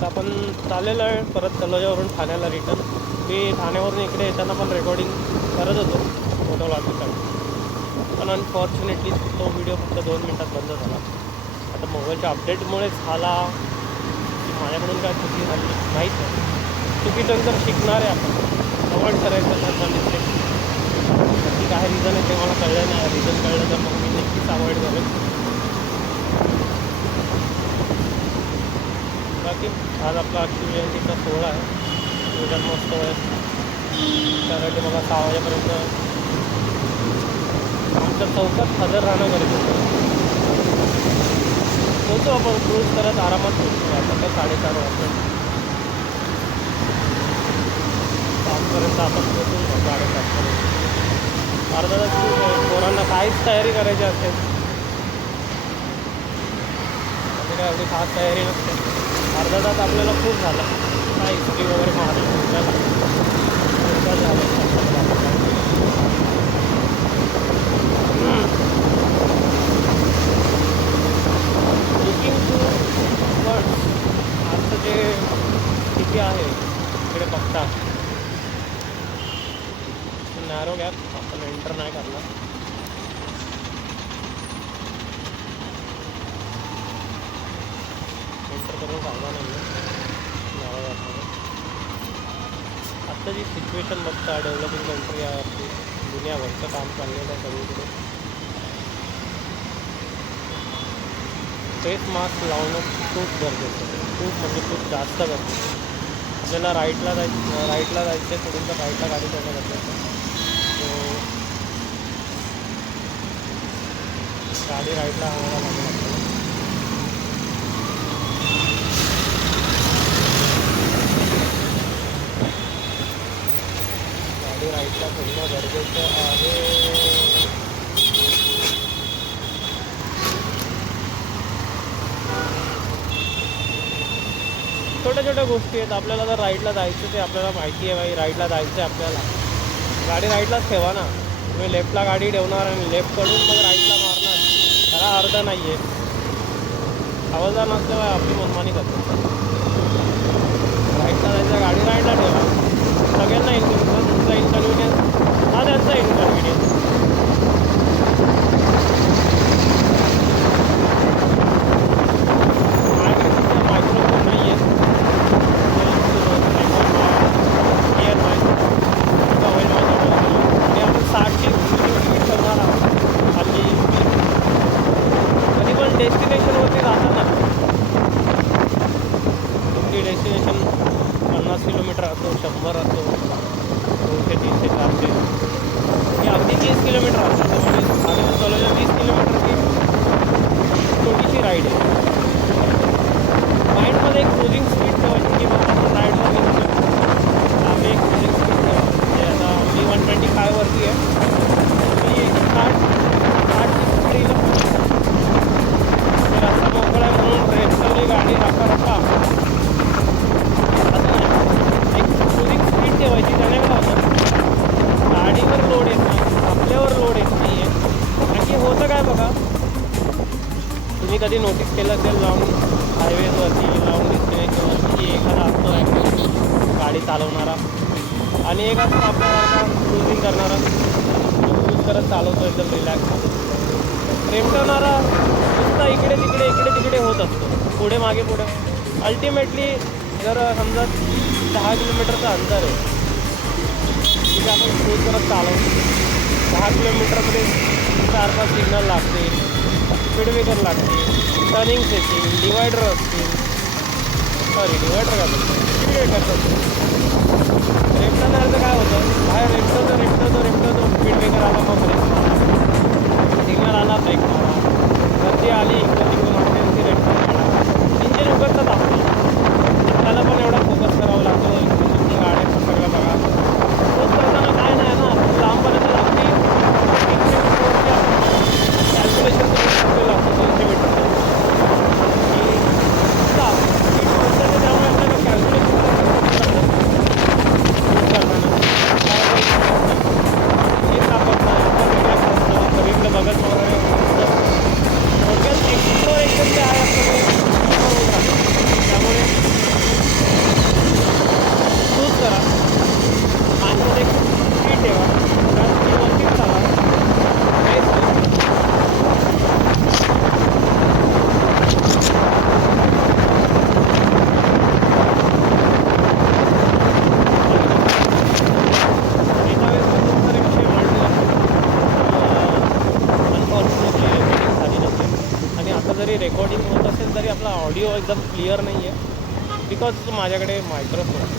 तर आपण चाललेलो आहे परत तलोजावरून ठाण्याला रिटर्न. मी ठाण्यावरून इकडे येताना पण रेकॉर्डिंग करत होतो फोटोग्राफीसाठी, पण अनफॉर्च्युनेटली तो व्हिडिओ फक्त 2 मिनटात बंद झाला. आता मोबाईलच्या अपडेटमुळेच झाला की माझ्याकडून काय चुकी झाली माहीत नाही. चुकीचं तर शिकणार आहे आपण, अवॉइड करायचं तर मिस्टेक. नक्की काय रिझन आहे ते मला कळलं नाही. रिझन कळलं तर मग मी नक्कीच अवॉइड करेन. बाकी आज आपला शिवजयंतीचा सोहळा आहे, शिवजन्मोत्सव आहे. त्यासाठी मला 6 वाजेपर्यंत आमच्या चौकात हजर राहणं गरजेचं आहे. पोहोचू आपण क्रूज करत आरामात पोहोचतो. आता तर 4:30 वाजता 5पर्यंत आपण पोहोचून 7:30पर्यंत. अर्धा तास खूप आहे. पोरांना काहीच तयारी करायची असते, म्हणजे काय एवढी खास तयारी नसते. अर्धा तास आपल्याला खूप झाला, काय हिस्ट्री वगैरे मारली आपल्याला झालं. लुकिंग टू वर्ड्स आजचं जे स्थिती आहे इकडे बघता, नॅरो गॅप आपण एंटर नाही करणार. एंटर करून फायदा नाही आहे नॅरो गॅपमध्ये. आत्ता जी सिच्युएशन बघता डेव्हलपिंग कंट्री आहे आपली, दुनियाभरचं काम चाललेलं आहे सगळीकडे. फेस मास्क लावणं खूप गरजेचं आहे, खूप म्हणजे खूप जास्त गरजेचं आहे. आपल्याला राईटला जायचं आहे, सोडून तर राईटला गाडी करणं गरजेचं आहे. गाडी राईटला आणायला लागेल आपल्याला. गाडी राईटला सोडणं गरजेचं आहे. छोट्या छोट्या गोष्टी आहेत. आपल्याला जर राईटला जायचं ते आपल्याला माहिती आहे बाई, राईटला जायचं आहे आपल्याला, गाडी राईटलाच ठेवा ना. तुम्ही लेफ्टला गाडी ठेवणार आणि लेफ्टकडून मग राईटला मारणार, त्याला अर्थ नाही आहे. आवाजा नसल्यावर आपली मनमानी करतो. राईटला जायचं, गाडी राईटला ठेवा. सगळ्यांना तुमचा इन्कन्व्हिनियन्स हा त्यांचा इन्कन्व्हिनियन्स. मायक्रोफोन नाही आहे, आणि आपण 60ची स्पीड ठेवणार आहोत. आणि कधी पण डेस्टिनेशनवरती जाताना तुमची डेस्टिनेशन 50 किलोमीटर असो, 100 असो, 200, 300, 400 की अगदी 30 किलोमीटर असतो. म्हणजे आम्ही चालवलं 30 किलोमीटरची छोटीशी राईड आहे. माइंडमध्ये एक क्रुझिंग स्पीड ठेवायची की बाबा आपण राईडवर निघतो. आम्ही एक क्रुझिंग स्पीड ठेवा, म्हणजे आता मी 125 वरती आहे. मी 60ची स्पीड रस्ता मोकळा आहे म्हणून रेस्टवली गाडी रखा असं नाही. एक क्रुझिंग स्पीड ठेवायची, त्याने काय होतं गाडीवर लोड येत नाही, आपल्यावर लोड येत नाही आहे. आणखी होतं काय बघा, तुम्ही कधी नोटीस केलं असेल लॉंग हायवेजवरती, लॉंग डेस्टिनेशनवरती की एखादा असतो ॲक्टिव्हिटी गाडी चालवणारा आणि एक असतो आपल्याला क्रुझिंग करणारा, क्रूज करत चालवतो एकदम रिलॅक्स. रेमटवणारा नुसता इकडे तिकडे होत असतो, पुढे मागे पुढे. अल्टिमेटली जर समजा 10 किलोमीटरचं अंतर आहे तिथे आपण क्रूज करत चालवतो. 10 किलोमीटरमध्ये 4-5 सिग्नल लागतील, स्पीड ब्रेकर लागतील, टर्निंग्स येतील, डिवायडर असतील, डिवायडर काय बोलतो, स्पीड ब्रेकर्स असतील. रेमटवणाऱ्याचं काय होतं, बाहेर रेमटवतो, स्पीड ब्रेकर आला मग सिग्नल आला ब्रेक मारा, गर्दी आली इकडून वाटते रेमटवणार, इंजिन उघडतात आपलं. त्याला पण एवढा फोकस करावा लागतो. तुमची गाड्यांचं सगळं बघा. तोच करताना काय नाही ना, लांबपर्यंत अगदी 300 मीटरवरती कॅल्क्युलेशन करून लागतं. 300 मीटरचं त्यामुळे आपल्याला कॅल्क्युलेशन हे सापडतं. सगळीकडे बघत वगैरे थोडक्यात एक्सप्लोरेशन जरी रेकॉर्डिंग होत असेल तरी आपला ऑडिओ एकदम क्लिअर नाही आहे, बिकॉज माझ्याकडे मायक्रोफोन आहे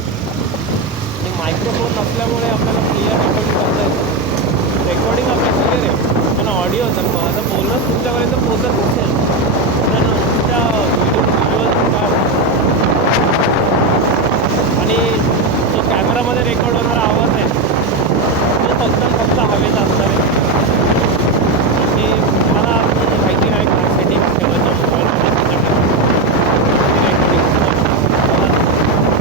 आणि मायक्रोफोन नसल्यामुळे आपल्याला क्लिअर रेकॉर्डिंग करता येतं. रेकॉर्डिंग आपलं क्लिअर आहे पण ऑडिओ तर माझं बोलणंच तुमच्यापर्यंत पोहोचत नसेल तर तुमच्या व्हिडिओ आणि जो कॅमेरामध्ये रेकॉर्ड होणारा आवाज आहे तो फक्त हवेचा असणार आहे. आणि मला माहिती नाही का सेटिंग्स ठेवायचं मोबाईलमध्ये रेकॉर्डिंग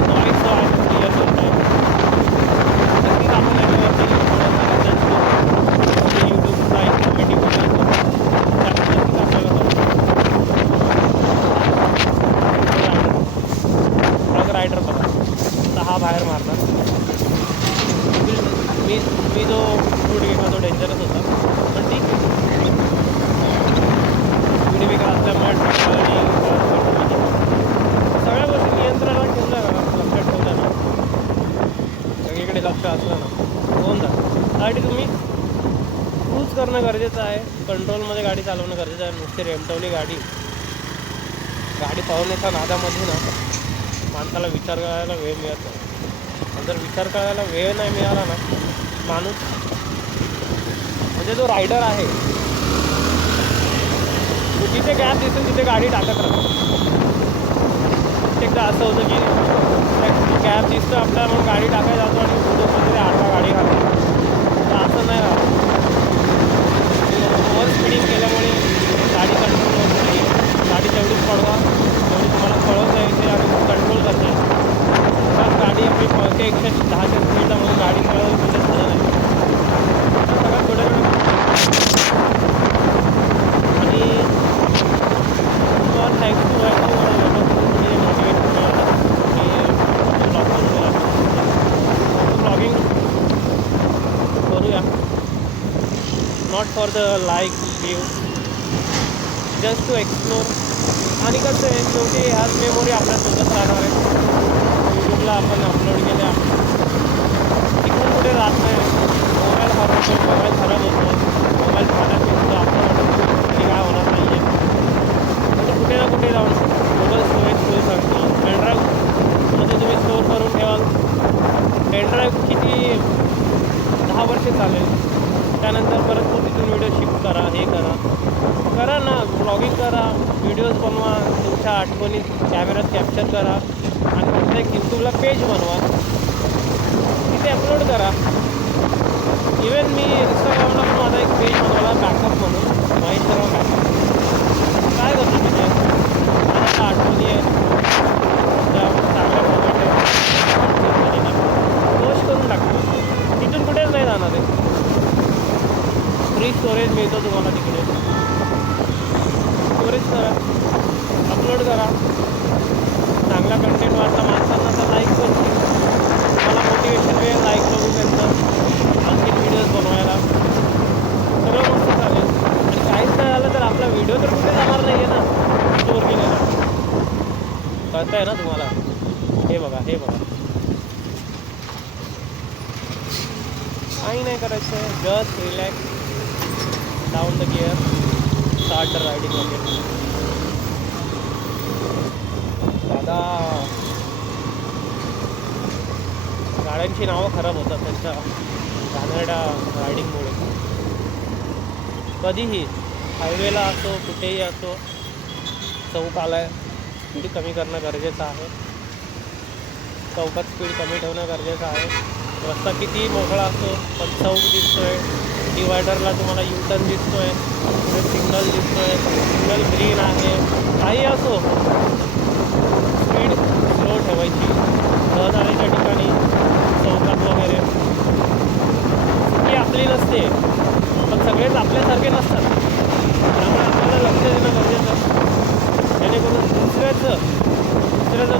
नॉईज जो आहे क्लिअर करत आहे नक्कीच आपण याच्यावरती यूट्यूबचा एक कॉमेडी बनवतो त्यात नक्कीच आपल्याला ट्रक रायडर बघा आता हा बाहेर मारणार. मी जो शूट घेतला तो डेंजरस होता पण ठीक आहे. विडीमेकर असल्यामुळे सगळ्या गोष्टी नियंत्रणात ठेवल्या ना, लक्षात ठेवल्या ना, सगळीकडे लक्ष असलं ना होऊन जातं. त्यासाठी तुम्ही क्रूज करणं गरजेचं आहे, कंट्रोलमध्ये गाडी चालवणं गरजेचं आहे. नुसती रेमटवली गाडी पळवण्याच्या नादामध्ये ना माणसाला विचार करायला वेळ मिळत नाही. जर विचार करायला वेळ नाही मिळाला ना माणूस म्हणजे जो रायडर आहे तो जिथे गॅप दिसेल तिथे गाडी टाकत राहतो. प्रत्येकदा असं होतं की गॅप दिसतं आपल्याला म्हणून गाडी टाकायला जातो आणि फोटोमध्ये आडवा गाडी घालतो. तर असं नाही राहत. ओव्हर स्पीडिंग केल्यामुळे गाडी कंट्रोल होत नाही. गाडी तेवढीच पळवा तेवढी तुम्हाला पळवता येते आणि कंट्रोल करता येते. तर गाडी आपली पळते 110च्या स्पीडला म्हणून गाडी पळवली म्हणजे झालं नाही. सगळ्यात थोडं आणि थँक्स टू ब्लॉगिंग करूया. Not for the like view, just to explore. आणि कसं आहे शेवटी ह्याच मेमोरी आपल्यासोबत राहणार आहे. यूट्यूबला आपण अपलोड केल्या तिकडून कुठे राहत नाही. मोबाईल खराब होतो, मोबाईल खराब होतो, आपण वाटतं काय होणार नाही आहे म्हणजे कुठे ना कुठे जाऊन मोबाईल स्टोरेज होऊ शकतो. पेनड्राईव्हमध्ये तुम्ही स्टोअर करून ठेवाल. पेनड्राईव्ह किती 10 वर्षे चालेल. त्यानंतर परत तो तिथून व्हिडिओ शिफ्ट करा, हे करा ना, ब्लॉगिंग करा, व्हिडिओज बनवा, तुमच्या आठवणी कॅमेऱ्यात कॅप्चर करा आणि फक्त एक यूट्यूबला पेज बनवा, तिथे अपलोड करा. इवन मी इंस्टाग्रामला पण माझा एक पेज बनवला बॅकअप म्हणून, महेश शर्मा बॅकअप. काय करतो म्हणजे माझ्या आठवणी आहेत त्या चांगल्या प्रमाणे पोस्ट करून टाकतो. तिथून कुठेच नाही जाणार आहे. फ्री स्टोरेज मिळतो तुम्हाला तिकडे. स्टोरेज करा, अपलोड करा. चांगला कंटेंट वाटला माणसांना तर लाईक करतो. मला मोटिवेशन मिळेल लाईक बघू त्यांचं आणखी व्हिडिओज बनवायला. सगळं मस्त चालेल. आणि काहीच नाही झालं तर आपला व्हिडिओ तर कुठे जाणार नाही आहे ना, स्टोअर केलेला. कळतं आहे ना तुम्हाला. हे बघा काही नाही करायचं आहे. Just relax, down the gear, start the riding वगैरे. दादा गाड्यांची नावं खराब होतात त्यांच्या घाणेरड्या रायडिंगमुळे. कधीही हायवेला असो कुठेही असो चौक आला आहे स्पीड कमी करणं गरजेचं आहे. चौकात स्पीड कमी ठेवणं गरजेचं आहे. रस्ता किती मोकळा असो पण चौक दिसतो आहे, डिवायडरला तुम्हाला U-टर्न दिसतो आहे, पुढे सिग्नल दिसतो आहे, सिग्नल ग्रीन आहे, काही असो स्पीड स्लो ठेवायची. रहदारीच्या ठिकाणी चौकात वगैरे ती आपली नसते पण सगळेच आपल्यासारखे नसतात. त्यामुळे आपल्याला लक्ष देणं गरजेचं जेणेकरून दुसऱ्याचं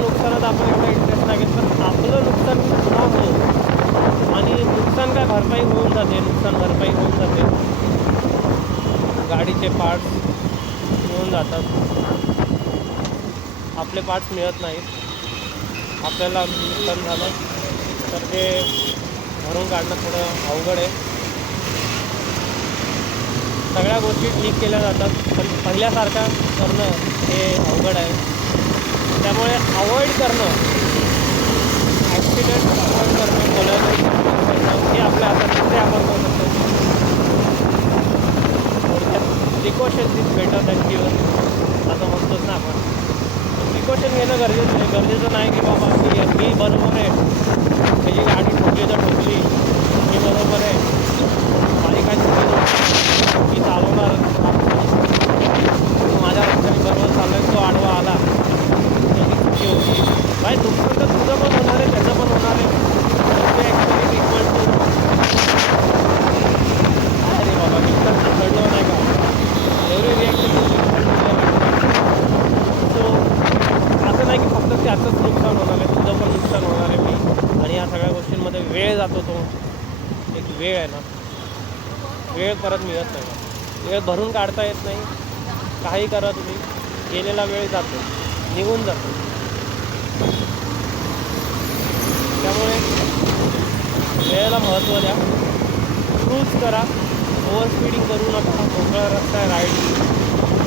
नुकसानात आपण एवढा इंटरेस्ट नाही घेत पण आपलं नुकसान न हो. आणि नुकसान काय भरपाई होऊन जाते, नुकसान भरपाई होऊन जाते. गाडीचे पार्ट्स मिळून जातात, आपले पार्ट्स मिळत नाहीत. आपल्याला नुकसान झालं तर ते भरून काढणं थोडं अवघड आहे. सगळ्या गोष्टी ठीक केल्या जातात, पण पहिल्यासारखा करणं हे अवघड आहे. त्यामुळे अवॉइड करणं, ॲक्सिडेंट अवॉइड करणं, कोलॅबरेशन करणं हे आपल्या हातात, ते आपण करू शकतो. Precautions is better than cure असं म्हणतोच ना आपण. प्रिकॉशन घेणं गरजेचं आहे. गरजेचं नाही की बाबा मी बरोबर आहे, त्याची गाडी ठोकली तर ठोकली, मी बरोबर आहे, माझी काय चुकी नव्हती, मी चालवणार, माझ्या रस्त्याने बरोबर चाललं, तो आडवा आला, त्याची चुकी होती. बाय नुकसान तर तुझं पण होणार आहे, त्याचं पण होणार आहे. ॲक्च्युली इक्वल टू अरे बाबा मी तर चढलो नाही का, एवढे रिॲक्शन सो असं नाही की फक्त त्याचंच नुकसान होणार आहे, तुझं पण नुकसान होणार आहे. मी आणि या सगळ्या गोष्टींमध्ये वेळ जातो, तो एक वेळ आहे ना, वेळ परत मिळत नाही, वेळ भरून काढता येत नाही. काही करा तुम्ही, गेलेला वेळ जातो, निघून जातो. त्यामुळे वेळेला महत्त्व द्या, क्रूज करा, ओव्हर स्पीडिंग करू नका, मोकळा रस्ता आहे, राईड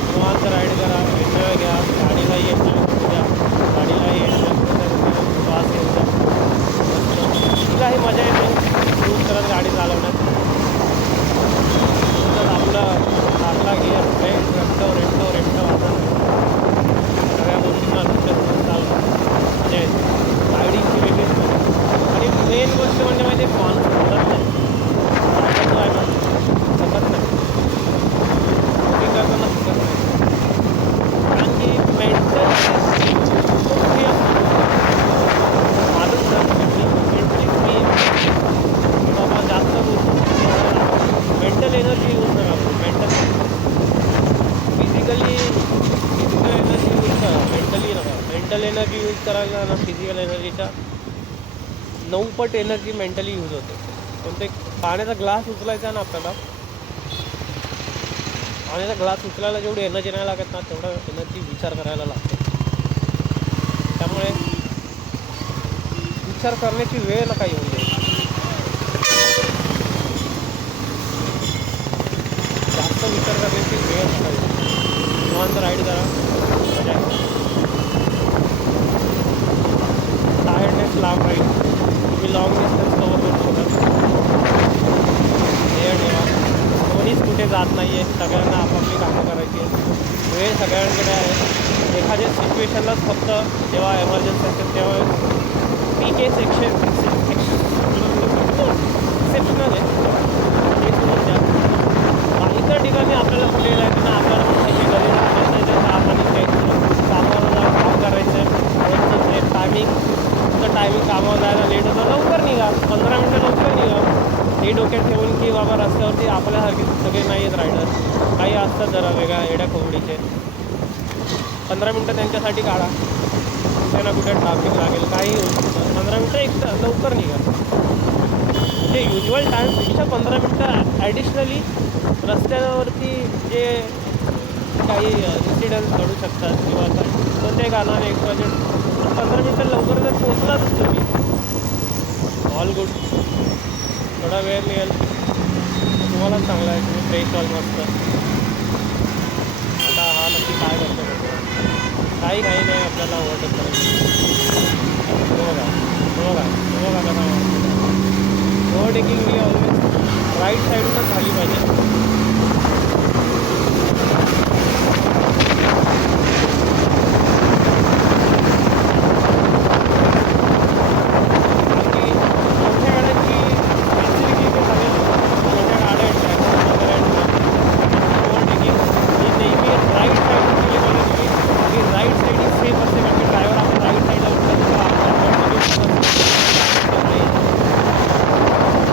निवांत राईड करा, एन्जॉय घ्या, गाडीलाही एन्जॉय करू द्या, गाडीलाही एन्जॉय करू, श्वास घेऊ द्या. ती काही मजा येते क्रूज करत गाडी चालवण्यात. तर आपलं लागला गिअर ब्रेक रेमटो आपण सगळ्या गोष्टींना लक्ष देऊन चालतं, मजा येते. रायडिंगची वेगळीच मजा. आणि मेन गोष्ट म्हणजे माहिती आहे, माणूस शकत नाही, शकत नाही, शूटिंग करताना शकत नाही. कारण की मेंटल खूप फ्री असतो माणूस. मेंटली फ्री बाबा, जास्त मेंटल एनर्जी यूज नका करू. फिजिकल एनर्जी यूज करा, मेंटली नका. मेंटल एनर्जी यूज करायला ना फिजिकल एनर्जीच्या 9 पट एनर्जी मेंटली यूज होते. पण ते पाण्याचा ग्लास उचलायचा ना आपल्याला, पाण्याचा ग्लास उचलायला जेवढी एनर्जी नाही लागत ना, तेवढं एनर्जी विचार करायला लागते. त्यामुळे विचार करण्याची वेळ नका येऊन दे. जास्त विचार करण्याची वेळ नका येऊ. निवांत राईड करा, मजा आहे. टायर्डनेस लांब राहील, तुम्ही लॉंग डिस्टन्स कवर करू शकता. वेळ ठेवा, कोणीच कुठे जात नाही आहे, सगळ्यांना आपापली कामं करायची आहे. वेळ सगळ्यांकडे आहे. एखाद्या सिच्युएशनलाच फक्त जेव्हा एमर्जन्सी असेल तेव्हा PK एक्सेप्शनल आहे, ते सोडून द्या. इतर ठिकाणी आपल्याला कुठे जायचं ना, आपल्याला पण पैसे घरी जायचं, आपण कामावर जाऊन काम करायचं, रोजचं ते टायमिंग कामावर जायला लेट होतं, लवकर निघा, 15 मिनटं लवकर निघा. हे डोक्यात ठेवून की बाबा रस्त्यावरती आपल्यासारखे सगळे नाही आहेत रायडर, काही असतात जरा वेगळ्या एड्या खोबडीचे. 15 मिनटं त्यांच्यासाठी काढा, कुठे ना कुठे ट्रॅफिक लागेल, काही 15 मिनटं एक लवकर निघा. म्हणजे युज्युअल टाईमपेक्षा 15 मिनटं ॲडिशनली रस्त्यावरती जे काही इन्सिडन्स घडू शकतात किंवा कोणत्याही कारणाने एक 15 मिनटं लवकर जर पोचलाच तुम्ही, ऑल गुड. थोडा वेळ मिळेल तुम्हाला, चांगला आहे, तुम्ही फ्रेश व्हाल मस्त. आता हा नक्की काय करतो काही नाही आपल्याला ओव्हरटेक करायचं. बघा कसा ओव्हरटेकिंग ही ऑलवेज राईट साईडूनच झाली पाहिजे.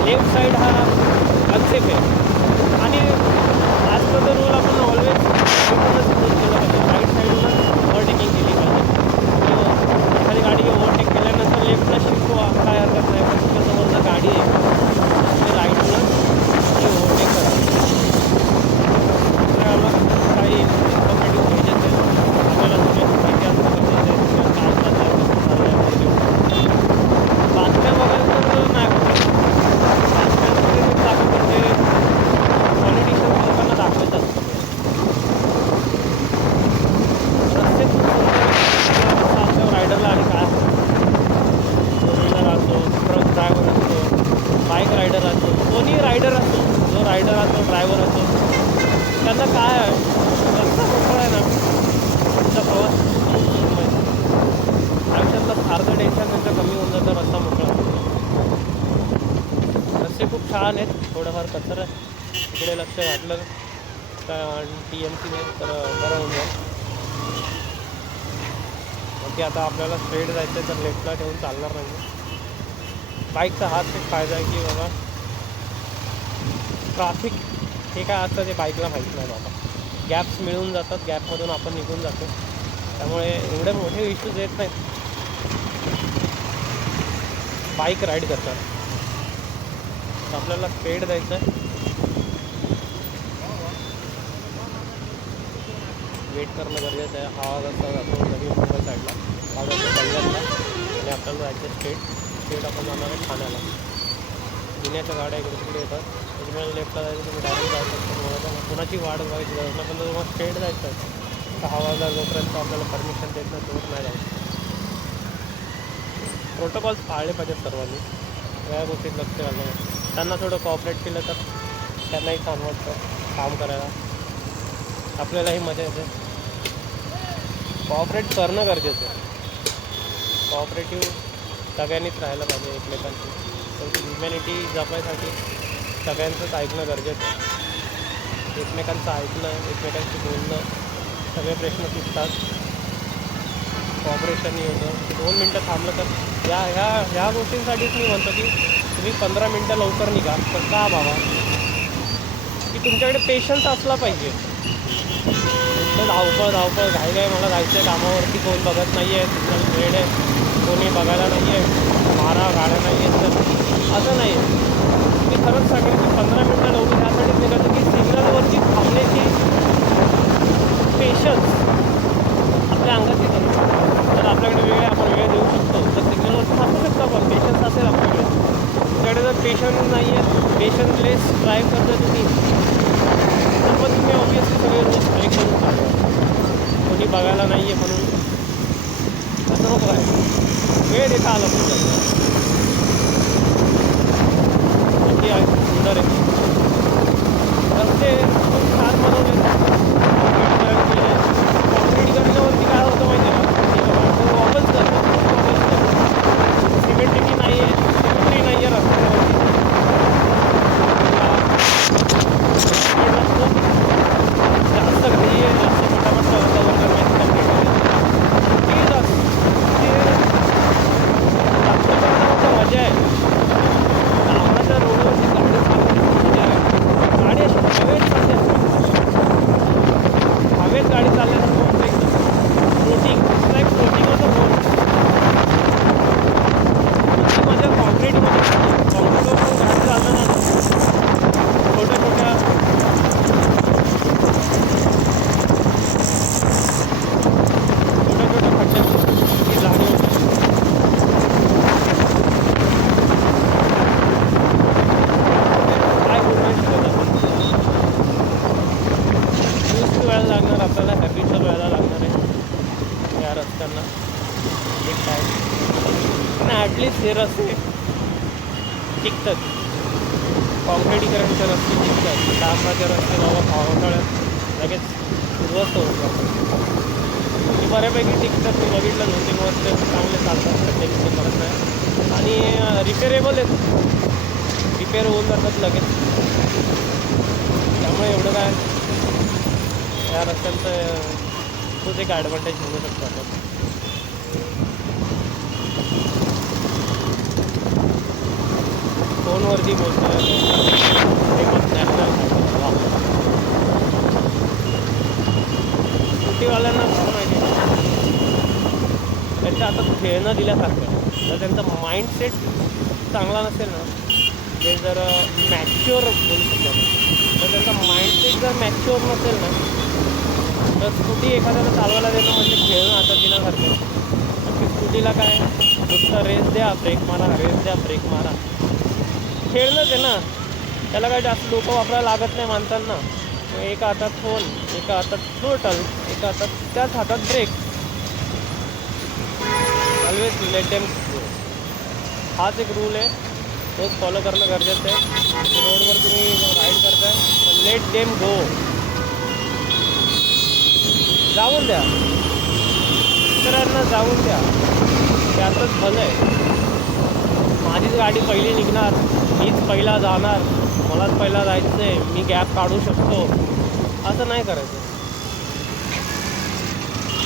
लेफ्ट साईड हा अनसेफ आहे. आणि ॲज पर द रूल आपण ऑलवेज रस्ता मोकळा आहे ना, तुमचा प्रवास आयुष्यातलं अर्धं टेन्शन त्यांचं कमी होऊन जातं रस्ता मोकळा. रस्ते खूप छान आहेत, थोडंफार कचरा इकडे लक्ष घातलं TMCने तर बरं होऊन जाईल. बाकी आता आपल्याला स्ट्रेट जायचं आहे तर लेफ्टला ठेवून चालणार नाही. बाईकचा हाच एक फायदा आहे की बाबा ट्रॅफिक हे काय असतं ते बाईकला माहीत नाही बाबा. गॅप्स मिळून जातात, गॅपमधून आपण निघून जातो, त्यामुळे एवढे मोठे इश्यूज येत नाहीत बाईक राईड करतात. आपल्याला स्ट्रेट जायचं आहे, वेट करणं गरजेचं आहे. हा रस्ता जातो नवी मुंबई साईडला, हा जातो कल्याणला आणि आपल्याला जायचं स्ट्रेट आपण जाणार आहे ठाण्याला. पुण्याच्या गाड्या इकडे तिकडे येतात, त्याच्यामुळे लेफ्टला जायचं तुम्ही डायरेक्ट जाऊ शकता. तुम्हाला कुणाची वाट बघायची गरज नाही, पण तुम्हाला स्ट्रेट जायचं आहे. 6,000 जोपर्यंत आपल्याला परमिशन देत नाही तोच नाही जायचं. प्रोटोकॉल्स पाळले पाहिजेत सर्वांनी, या गोष्टीत लक्ष घालणं. त्यांना थोडं कॉपरेट केलं तर त्यांनाही छान वाटतं काम करायला, आपल्यालाही मजा येते. कॉपरेट करणं गरजेचं आहे. कॉपरेटिव्ह सगळ्यांनीच राहायला पाहिजे एकमेकांची. तर ह्युमॅनिटी जपायसाठी सगळ्यांचंच ऐकणं गरजेचं आहे. एकमेकांचं ऐकणं, एकमेकांशी बोलणं, सगळे प्रश्न सुटतात, कॉपरेशनही होतं. 2 मिनटं थांबलं तर ह्या गोष्टींसाठीच मी म्हणतो की तुम्ही 15 मिनटं लवकर निघा. तर का बाबा की तुमच्याकडे पेशन्स असला पाहिजे. नुसतं धावपळ घाई मला जायचं आहे कामावरती, कोण बघत नाही आहे, सिग्नल रेड आहे, कोणी बघायला नाही आहे, मारा गाड्या नाही आहेत, तर असं नाही आहे. मी खरंच सांगेन की 15 मिनटं लवकर ह्यासाठीच निघायचं की सिग्नलवरती थांबण्याची पेशन्स आपल्या अंगात येतं. तर आपल्याकडे वेळ आहे, आपण वेळ देऊ शकतो, तर सिग्नलवरती थांबू शकतो आपण. पेशन्स असेल आपल्याकडे. तुमच्याकडे जर पेशन्स नाही आहे, पेशन्सलेस ड्राईव्ह करता तुम्ही, तर मग तुम्ही ऑब्वियसली सगळे रूल्स ब्रेक करून चालू. कोणी बघायला नाही आहे म्हणून असं नको आहे. वेळ देता आला तुमच्याकडे. नक्की आहे, सुंदर आहे रस्ते, खूप छान बनवले. कॉन्क्रीट करण्यावरती काय होतं माहिती आहे का, वापस करतो सिमेंटही नाही आहे, सिमेंटही नाही आहे रस्त्यावरती. जास्त घाई आहे, जास्त फटाफट कवर करण्याची कंप्लीट मजा आहे. कामाच्या रोडवरची गाडी चालवण्याची मजा आहे. गाडी अशी हवेत चालते, हवेत गाडी चालल्यासारखं होतं एकदम. फ्लोटिंग, लाईक फ्लोटिंग होतं रोड. ती मजा कॉन्क्रीटमध्ये, कॉन्क्रीटवर गाडी चालताना छोट्या छोट्या खड्ड्याची जाणीव होती. काय बोलण्याची गरज नाही. यूज वेळा लागणार आपल्याला, हॅबिटला वेळाला लागणार आहे या रस्त्यांना. एक काय पण ॲटलिस्ट हे रस्ते टिकतात. कॉन्क्रीटीकरणचे रस्ते टिकतात. डांबराचे रस्ते बाबा पावसाळ्यात लगेच उद्ध्वस्त होऊन जातात. की बऱ्यापैकी टिकतात. मी बघितलं 2-3 वर्ष चांगले चालतात, खड्डे बिड्डे पडत नाही आणि रिपेरेबल आहेत, रिपेअर होऊन जातात लगेच. त्यामुळे एवढं काय या रस्त्यांचं तोच एक ॲडव्हान्टेज म्हणू शकतो आपण. फोनवरती बोलतो आहे फेमस नॅशनल स्कूटीवाल्यांना कसं माहिती आहे, त्यांचं आता खेळणं दिल्यासारखं. जर त्यांचा माइंडसेट चांगला नसेल ना, ते जर मॅच्युअर बोलू शकतो तर त्यांचा माइंडसेट जर मॅच्युअर नसेल ना, तर स्कूटी एखाद्याला चालवायला देणं म्हणजे खेळणं हातात दिल्यासारखं. तर ती स्कूटीला काय नुसतं रेस द्या, ब्रेक मारा, रेस द्या, ब्रेक मारा, खेळणंच आहे ना. त्याला काय जास्त डोकं वापरायला लागत नाही माणसांना. एका हातात फोन, एका हातात टोटल, एका हातात त्याच हातात brake. Always let them go. हाच एक रूल आहे, तोच फॉलो करणं गरजेचं आहे. रोडवर तुम्ही राईड करताय तर लेट देम गो. जाऊन द्या, शेतकऱ्यांना जाऊन द्या, त्यातच भलं आहे. माझीच गाडी पहिली निघणार, मीच पहिला जाणार, मलाच पहिला जायचं आहे, मी गॅप काढू शकतो, असं नाही करायचं.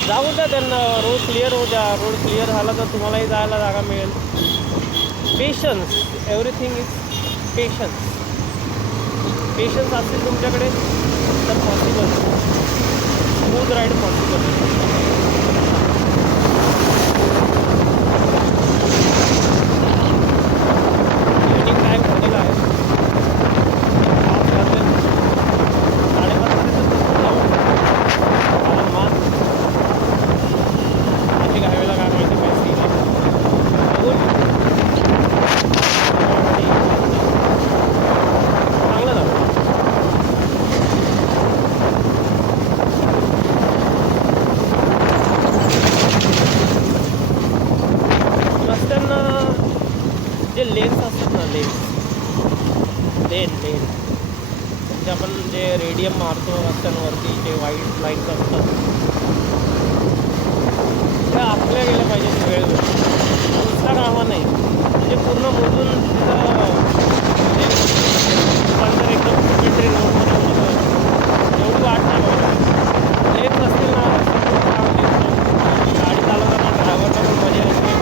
जाऊ द्या त्यांना, रोड क्लिअर होऊ द्या. रोड क्लिअर झाला तर तुम्हालाही जायला जागा मिळेल. Patience, everything is patience. Patience असतील तुमच्याकडे तर possible, smooth ride possible. Evening time झालेला आहे, 5:30 माझी घ्यावेला काय माहिती पैसे बघून चांगलं झालं. रस्त्यांना जे लेन्स असतात ना, लेन म्हणजे आपण जे रेडियम मारतो रस्त्यांवरती, जे व्हाईट लाईन्स असतात त्या आखल्या गेल्या पाहिजे वेळ नुसता कामा नाही. म्हणजे पूर्ण मोजून तिथं एकदम सिमेट्री रोड एवढी वाट नाही बघा. लेन्स असतील ना, गाडी चालवताना ड्रायव्हरला पण मजा येते,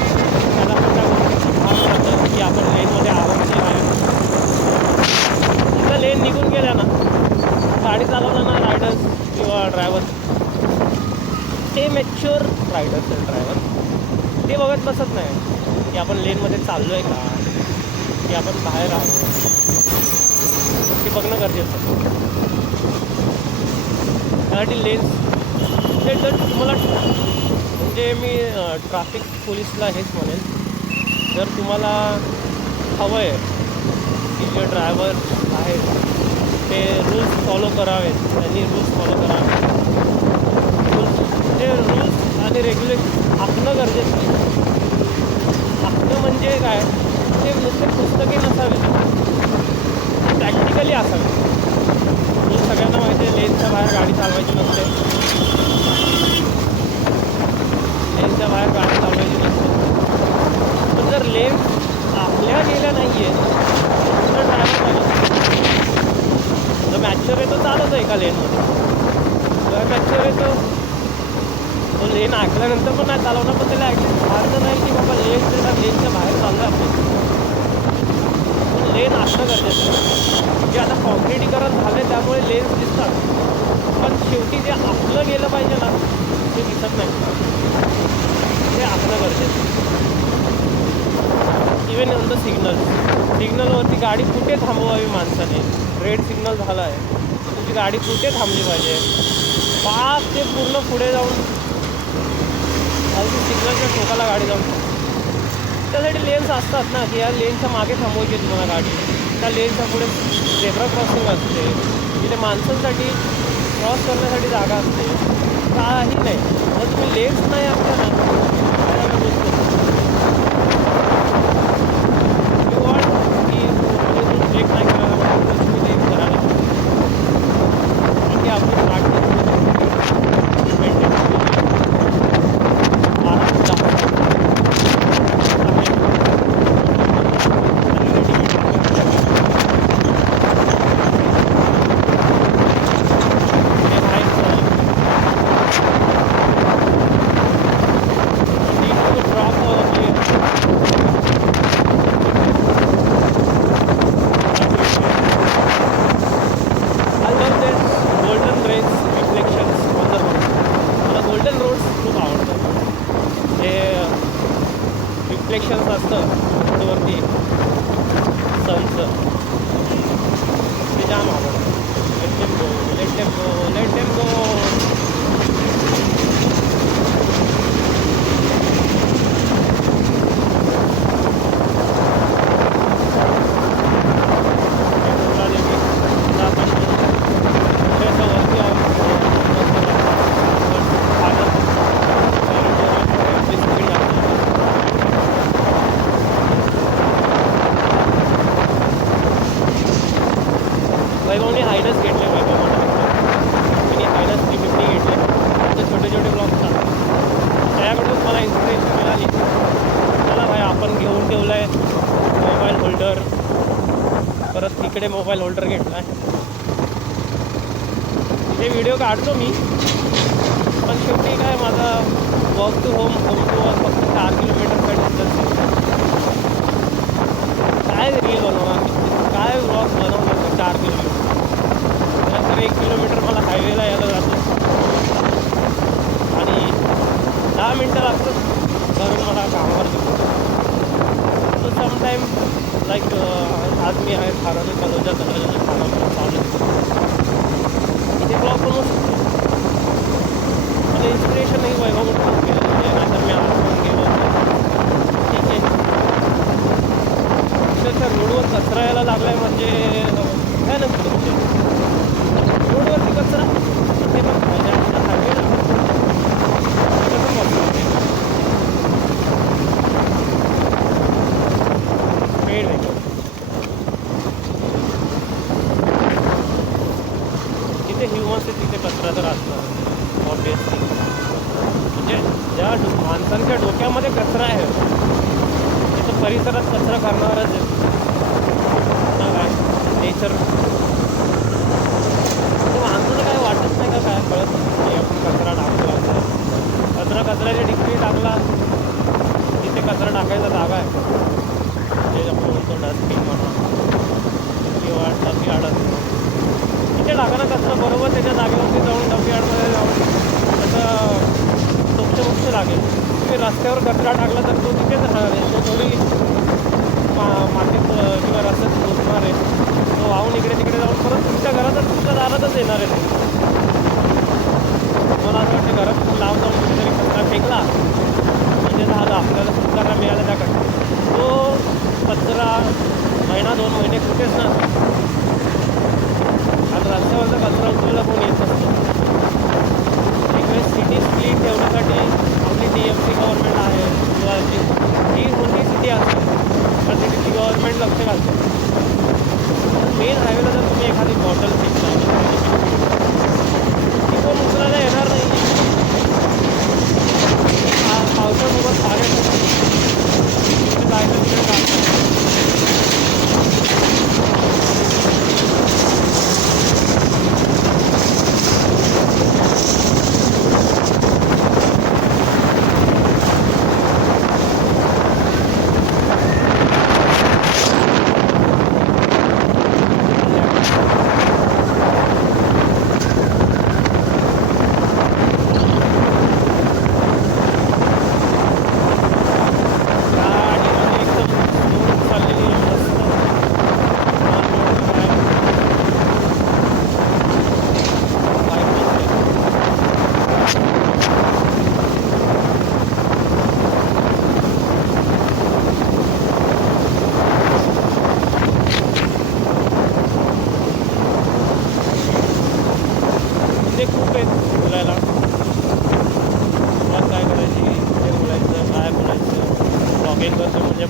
त्याला पण त्या गोष्टी भाग राहतं की आपण लेनमध्ये आवडते आहे. तिथं लेन निघून गेल्या ना, गाडी चालवताना रायडर्स किंवा ड्रायव्हर, ते मॅच्युअर रायडर्स अँड ड्रायव्हर ते बघत बसत नाही की आपण लेनमध्ये चाललो आहे का, की आपण बाहेर आहोत, ते बघणं गरजेचं आहे. त्यासाठी लेन्स ते जर तुम्हाला, म्हणजे मी ट्रॅफिक पोलिसला हेच म्हणेन, जर तुम्हाला हवं आहे की जे ड्रायव्हर आहेत ते रूल्स फॉलो करावेत, त्यांनी रूल्स फॉलो करावे, ते रूल्स आणि रेग्युलेशन आखणं गरजेचं आहे. आखणं म्हणजे काय, ते नुसते पुस्तकी नसावे, प्रॅक्टिकली असावे. रूल्स सगळ्यांना माहिती आहे, लेनच्या बाहेर गाडी चालवायची नसते, लेनच्या बाहेर गाडी चालवायची नसते. पण जर लेन आपल्या गेल्या नाही आहे तर ड्रायव्हर पाहिजे. जर मॅच्युअर आहे तो चालत आहे का लेनमध्ये, जर मॅच्युअर आहे तो लेन ऐकल्यानंतर पण नाही चालवणार, पण त्याला ॲटलीस्ट बाहेर नाही की बाबा लेनच्या बाहेर चाललं आहे आपण. पण लेन असणं गरजेचं आहे. म्हणजे आता कॉन्क्रिटीकरण झालं आहे त्यामुळे लेन्स दिसतात, पण शेवटी जे आपलं गेलं पाहिजे ना ते दिसत नाही, ते आपलं गरजेचं आहे. इवन ऑन द सिग्नलवरती गाडी कुठे थांबवावी माणसाने, रेड सिग्नल झाला आहे, तुमची गाडी कुठे थांबली पाहिजे, पाच ते पूर्ण पुढे जाऊन अगदी सिग्नलच्या टोकाला गाडी जाऊन, त्यासाठी लेन्स असतात ना की या लेनच्या मागे थांबवायची तुम्हाला गाडी, त्या लेनच्या पुढे झेब्रा क्रॉसिंग असते, तिथे माणसांसाठी क्रॉस करण्यासाठी जागा असते, काही नाही. जर तुम्ही लेन्स नाही आपल्या ना ब्रेक नाही करायला तुम्ही ते करायला बाकी आपली मेंटेन माझ्याकडे मोबाईल होल्डर घेतला आहे. तिथे व्हिडिओ काढतो मी, पण शेवटी काय माझा walk to home to work फक्त 4 किलोमीटरचा डिस्टन्स. काय रील बनवणार, काय व्लॉग बनवणार 4 किलोमीटर. त्यानंतर 1 किलोमीटर मला हायवेला यायला जातं आणि 10 मिनटं लागतात घरून मला कामावर जातो. सो समटाईम लाईक आज मी आहे ठाण्याला कलोजा ठाण्यामध्ये चालू इथे ब्लॉग बनवू शकतो. मला इन्स्पिरेशन ही वैभव म्हणून केलं म्हणजे नाहीतर मी आज पण गेलो ठीक आहे. अक्षरशः रोडवर कचरा यायला लागला आहे म्हणजे काय नसतं म्हणजे रोडवरती कचरा ते पण हायवेला कसं बघतो वेळ वेगळं. जिथे ह्युमन्स आहे तिथे कचरा तर असणार ऑब्वियसली. म्हणजे ज्या माणसांच्या डोक्यामध्ये कचरा आहे तिथं परिसरात कचरा करणारच आहे. काय नेचर माणसाला काय वाटत नाही का, काय कळत नाही आपण कचरा टाकतो. कचऱ्याच्या ठिकाणी टाकला तिथे कचरा टाकायचा जागा आहे, जे आपण म्हणतो डस्टबिन म्हणा किंवा डबयार्ड असतो तिथे टाका ना कचरा. बरोबर त्याच्या जागेवरती जाऊन डबयार्डमध्ये जाऊन त्याचं स्वच्छ लागेल. तुम्ही रस्त्यावर कचरा टाकला तर तो तिथेच राहणार आहे, तो थोडी मातीत किंवा रस्त्यात पोचणार आहे. तो वाहून इकडे तिकडे जाऊन परत तुमच्या घरातच तुमच्या दारातच येणार आहे. मला असं वाटतं घरात लावून जाऊन कुठेतरी कचरा फेकला म्हणजे झालं, आपल्याला सुधारणा मिळाला त्याकडे. तो कचरा महिना 2 महिने कुठेच ना. आणि रस्त्यावरचा कचरा उचलायला कोण येत नसतं. एक वेळेस सिटीज क्लीन ठेवण्यासाठी आपली TMC गव्हर्नमेंट आहे किंवा ही कोणती सिटी असते तर तिथे गव्हर्नमेंट लक्ष घालते. मेन हायवेला जर तुम्ही एखादी बॉटल फेकला ती कोण उचलायला येणार नाही. पावसासोबत पाण्यात तिथे जायचं तिकडे टाकतात.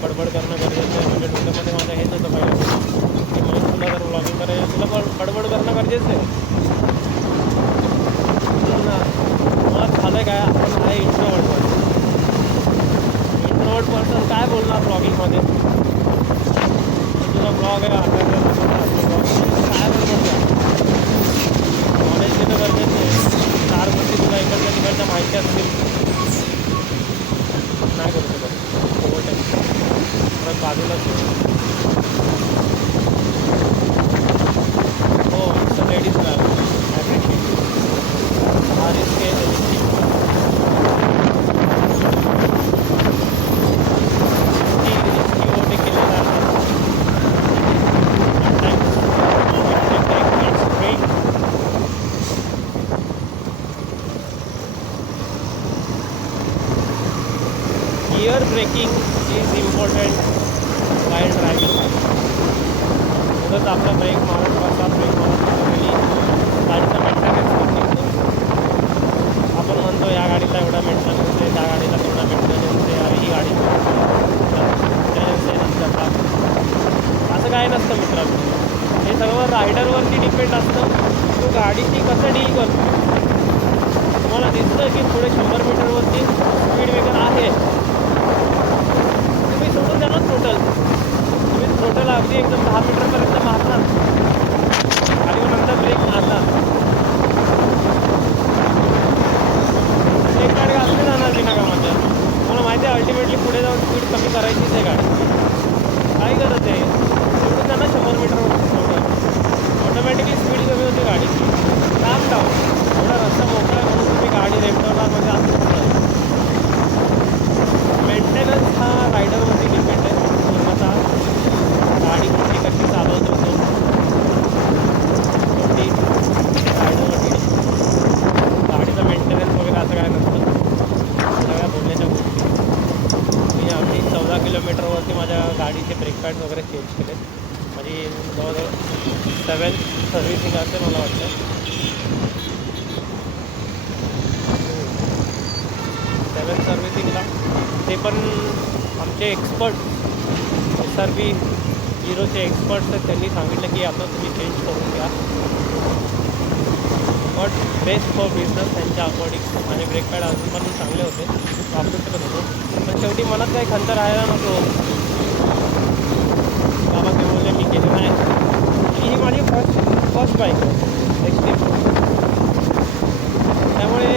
बडबड करणं गरजेचं आहे. म्हणजे डोक्यामध्ये माझ्या हेच होतं पाहिजे की मग तुला जर व्लॉगिंग करायचं तुला बडबड करणं गरजेचं आहे ना. मला झालं काय, आपण आहे इंट्रोवर्ट पर्सन काय बोलणार ब्लॉगिंगमध्ये. तुझा ब्लॉग आहे ब्लॉगिंग काय बोलणार. नॉलेज देणं गरजेचं आहे. 4 गोष्टी तुला इकडच्या तिकडच्या माहिती असतील नाही करू शकत ओव्हर टाईम. परत बाजूला हो इट्स लेडीज ड्रायव्हर हा रिस्क आहे. Gear braking is important while driving. उगाच आपला ब्रेक मारत बसा, ब्रेक मारत गेली गाडीचा मेंटेनन्स पण निघतो. आपण म्हणतो या गाडीला एवढा मेंटेनन्स आहे, त्या गाडीला तेवढा मेंटेनन्स आहे, अरे ही गाडी मेंटेनन्स आहे नंतरला. असं काय नसतं मित्रांनो. हे सर्व रायडरवरती डिपेंड असतं. तो गाडीची कसं डील करतो. तुम्हाला दिसतं की पुढे 100 मीटरवरती स्पीड ब्रेकर आहे, तुम्ही सोडून द्या ना टोटल. तुम्ही टोटल अगदी एकदम 10 मीटरपर्यंत मारणार करायचीच आहे गाडी, काय गरज आहे एवढं त्यांना 100 मीटरवर ऑटोमॅटिकली स्पीड कमी होते गाडीची. काम डाऊन एवढा रस्ता मोकळा आहे म्हणून तुम्ही गाडी रेंटरला म्हणजे असं मेंटेनन्स हा रायडरवरती डिपेंड आहे पूर्णतः. गाडी कुठली कशी चालवतो तो शेवटी रायडरवरती. गाडीचा मेंटेनन्स वगैरे असं काय नसतं, सगळ्या बोलण्याच्या गोष्टी. मी आम्ही 14 किलोमीटरवरती माझ्या गाडीचे ब्रेक पॅड्स वगैरे चेंज केले. माझी जवळजवळ 7th सर्व्हिसिंग असते मला वाटतं. 7th सर्व्हिसिंगला ते पण आमचे एक्सपर्ट SRB हिरोचे एक्सपर्ट्स आहेत, त्यांनी सांगितलं की आता तुम्ही चेंज करून घ्या. बट बेस्ट फॉर बिझनेस त्यांच्या अकॉर्डिंग. माझे ब्रेक पॅड अजून पण चांगले होते, वापरू शकत होतो. पण शेवटी मनात काही खंत राहायला नको. बाबा ते बोलले मी केलं नाही. ही माझी फर्स्ट बाईक आहे एक्सपीरियन्स, त्यामुळे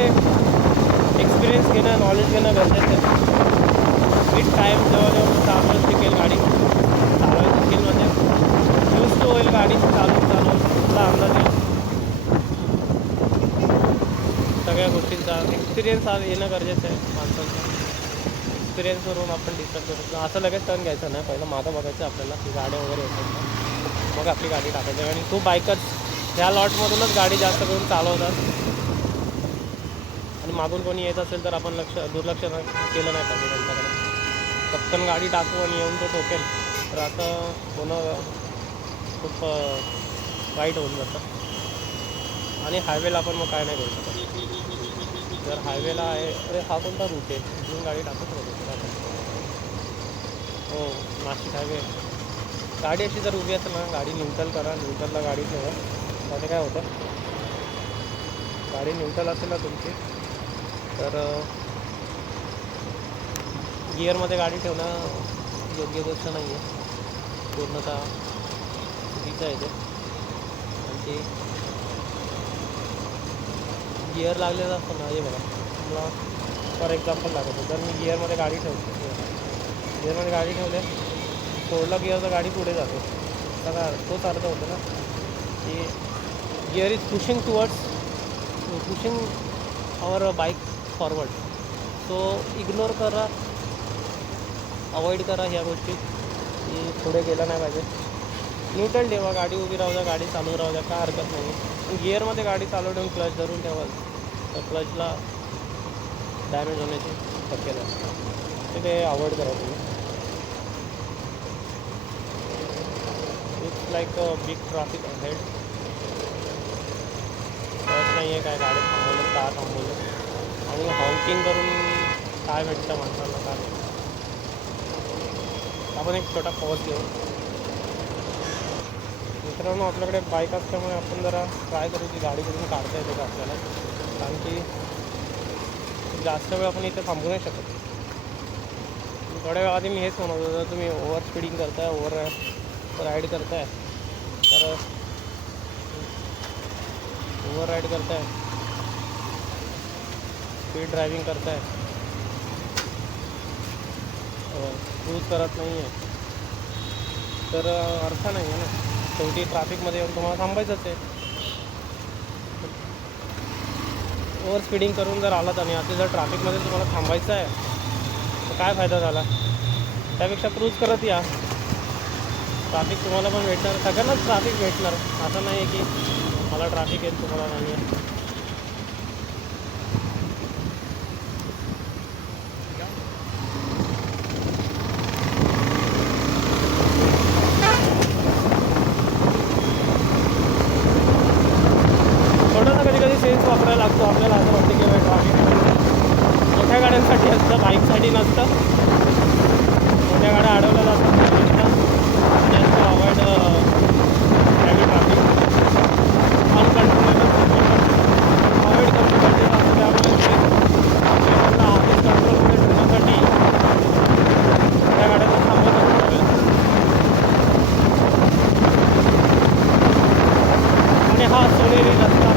एक्सपिरियन्स घेणं, नॉलेज घेणं गरजेचं आहे. विथ टाईम जवळजवळ चालवत शिकेल गाडी, चालवायला शिकेल म्हणजे यूज टू होईल गाडी चालवून तुला अंदाज येईल सगळ्या गोष्टींचा. एक्सपिरियन्स येणं गरजेचं आहे माणसांचं. एक्सपिरियन्सवरून आपण डिसाईड करू. असं लगेच टर्न घ्यायचं नाही, पहिलं मागं बघायचं आपल्याला की गाड्या वगैरे येतात, मग आपली गाडी टाकायची. आणि खूप बायकर्स ह्या लॉटमधूनच गाडी जास्त करून चालवतात. आणि मागून कोणी येत असेल तर आपण दुर्लक्ष केलं नाही पाहिजे त्यांच्याकडे. पटकन गाडी टाकू आणि येऊन तो ठोकेल तर आता होणं खूप वाईट होऊन जातं. आणि हायवेला आपण मग काय नाही करू शकत. जर हायवेला आहे, अरे हा कोणता रूट आहे इथून गाडी टाकूच होतो आपण. हो, नाशिक हायवे. गाडी अशी जर उभी असेल ना, गाडी न्यूट्रल करा, न्यूट्रलला गाडी ठेवा. त्याचं काय होतं, गाडी न्यूट्रल असेल ना तुमची तर गिअरमध्ये गाडी ठेवणं योग्य गोष्ट नाही आहे, पूर्णतः चुकीचं आहे ते. आणि ते गिअर लागलेलं असतं ना, हे बघा मला फॉर एक्झाम्पल लागतं. जर मी गिअरमध्ये गाडी ठेवतो, गिअरमध्ये गाडी ठेवले, सोडला गिअर तर गाडी पुढे जाते. सगळा तोच अर्थ होतो ना की gear is pushing our bike forward. So ignore करा, अवॉइड करा ह्या गोष्टी की पुढे गेलं नाही पाहिजे. न्यूट्रल ठेवा, गाडी उभी राहू द्या, गाडी चालू राहू द्या, काय हरकत नाही. पण गिअरमध्ये गाडी चालू ठेवून क्लच धरून ठेवाल तर क्लचला डॅमेज होण्याची शक्यता आहे, ते अवॉइड करा तुम्ही. It's like a big traffic head. कळत नाही आहे काय गाडी थांबवलं, का थांबवलं, आणि हॉकिंग करून काय भेटतं माणसाला काय. आपण एक छोटा पॉज घेऊ. मित्रांनो, आपल्याकडे बाईक असल्यामुळे आपण जरा ट्राय करू की गाडी करून काढता येते का आपल्याला, कारण की जास्त वेळ आपण इथे थांबू नाही शकत. थोड्या वेळ आधी मी हेच म्हणत होतो, जर तुम्ही ओव्हर स्पीडिंग करताय, राईड करताय तर ओव्हर राईड करताय, स्पीड ड्रायव्हिंग करताय, क्रूज करत नाही आहे तर अर्थ नाही आहे ना. शेवटी ट्रॅफिकमध्ये येऊन तुम्हाला थांबायचंच आहे. ओव्हर स्पीडिंग करून जर आलात आणि आता जर ट्रॅफिकमध्ये तुम्हाला थांबायचं आहे तर काय फायदा झाला. त्यापेक्षा क्रूज करत या. ट्रॅफिक तुम्हाला पण भेटणार, सगळ्यांनाच ट्रॅफिक भेटणार. असं नाही आहे की मला ट्रॅफिक येईल तुम्हाला नाही आहे. वापरायला लागतो आपल्याला. असं वाटतं की ट्रॅफिक मोठ्या गाड्यांसाठी असतं, बाईकसाठी नसतं. मोठ्या गाड्या अडवल्या जातात जास्त avoid heavy traffic. Uncontrollable avoid करणं गरजेचं असतं. त्यामुळे त्यांना ऑफिस कंट्रोलमध्ये ठेवण्यासाठी मोठ्या गाड्यांना थांबवत असतो. आणि हा सोनेरी रस्ता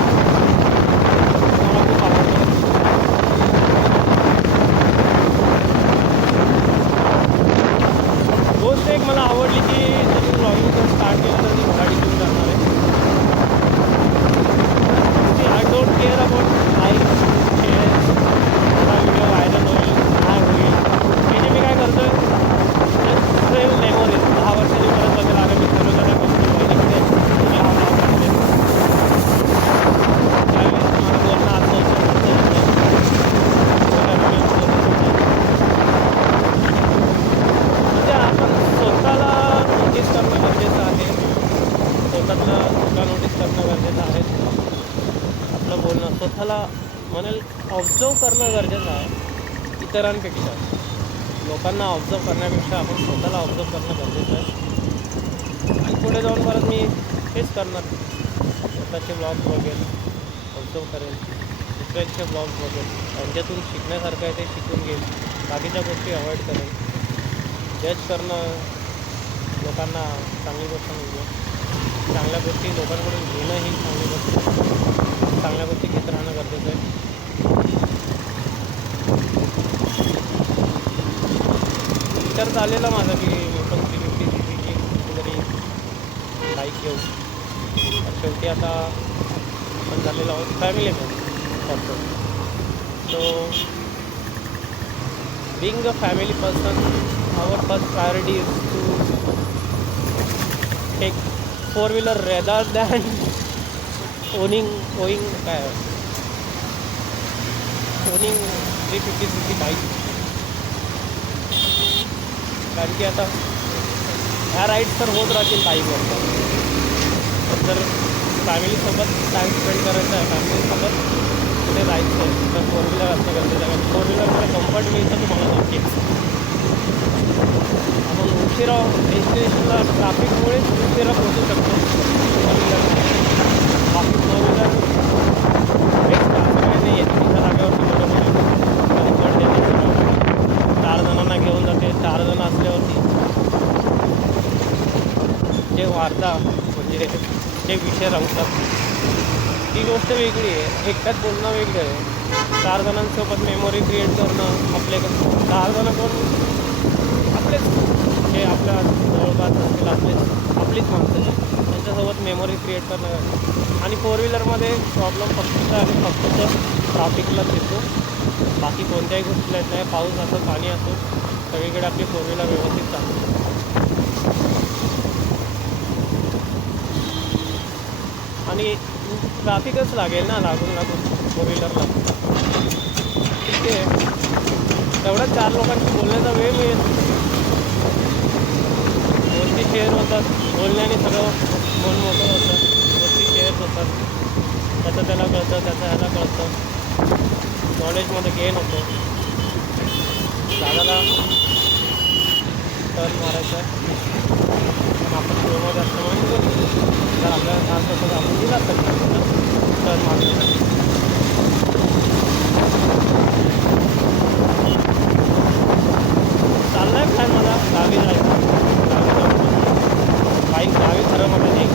ऑब्झर्व करणं गरजेचं आहे इतरांपेक्षा. लोकांना ऑब्झर्व करण्यापेक्षा आपण स्वतःला ऑब्झर्व करणं गरजेचं आहे. आणि पुढे जाऊन परत मी हेच करणार, स्वतःचे ब्लॉग्स बघेल, ऑब्झर्व करेल, दुसऱ्यांचे ब्लॉग्स बघेल, त्यांच्यातून शिकण्यासारखं आहे ते शिकून घेईल, बाकीच्या गोष्टी अवॉइड करेल. जज करणं लोकांना चांगली गोष्ट नाही आहे. चांगल्या गोष्टी लोकांकडून घेणं ही चांगली गोष्ट आहे. चांगल्या गोष्टी घेत राहणं गरजेचं आहे. विचार चाललेला माझा की मी पण 350 cc कुठेतरी बाईक घेऊ. शेवटी आता आपण झालेलो आहोत family man person. So being a family person, our first priority is to take 4-wheeler rather than owning 350 cc bike. कारण की आता ह्या राईड्स तर होत राहतील बाईकवर. पण जर फॅमिलीसोबत टाईम स्पेंड करायचा आहे, फॅमिलीसोबत कुठे जायचं आहे तर 4-wheeler असणं गरजेचं आहे. 4-wheelerमध्ये कम्फर्ट मिळतं तुम्हाला नक्कीच. आपण उशिरा डेस्टिनेशनला ट्रॅफिकमुळेच उशिरा पोहोचू शकतो 4-wheeler. बाकी 4-wheeler बेस्ट असं काही नाही आहे. एका जागेवरती बरोबर कम्फर्ट देते, 4 जणांना घेऊन जाते. 4 जण असल्यावरती जे वार्ता म्हणजे जे विषय रंगतात ती गोष्ट वेगळी आहे. एकट्यात बोलणं वेगळं आहे. 4 जणांसोबत मेमोरी क्रिएट करणं आपल्याकडं 4 जण कोण आपलेच जे आपल्या जवळपास असतील आपलीच माणसं त्यांच्यासोबत मेमोरी क्रिएट करणं. आणि 4-wheelerमध्ये प्रॉब्लेम फक्त ट्रॅफिकलाच येतो. बाकी कोणत्याही गोष्टीला येत नाही. पाऊस असो पाणी असो सगळीकडे आपली 4-wheeler व्यवस्थित चालते. आणि ट्रॅफिकच लागेल ना लागून 4-wheelerला. ठीक आहे, तेवढ्याच 4 लोकांशी बोलण्याचा वेळ मिळेल. गोष्टी शेअर होतात, बोलण्याने सगळं मन मोकळं होतं. गोष्टी शेअर होतात, त्याचं त्याला कळतं, त्याचं ह्याला कळतं, नॉलेजमध्ये गेन होतं. दादाला टर्न मारायचं आहे पण आपण फ्लोमध्ये असतं म्हणून बोलतो. जर आपल्याला चान्स असतो तर आपण दिला तर टर्न मारण्यासाठी. चालला आहे प्लॅन मला गावी जायचं. गावी जाऊन बाईक गावी खरं म्हटलं नाही.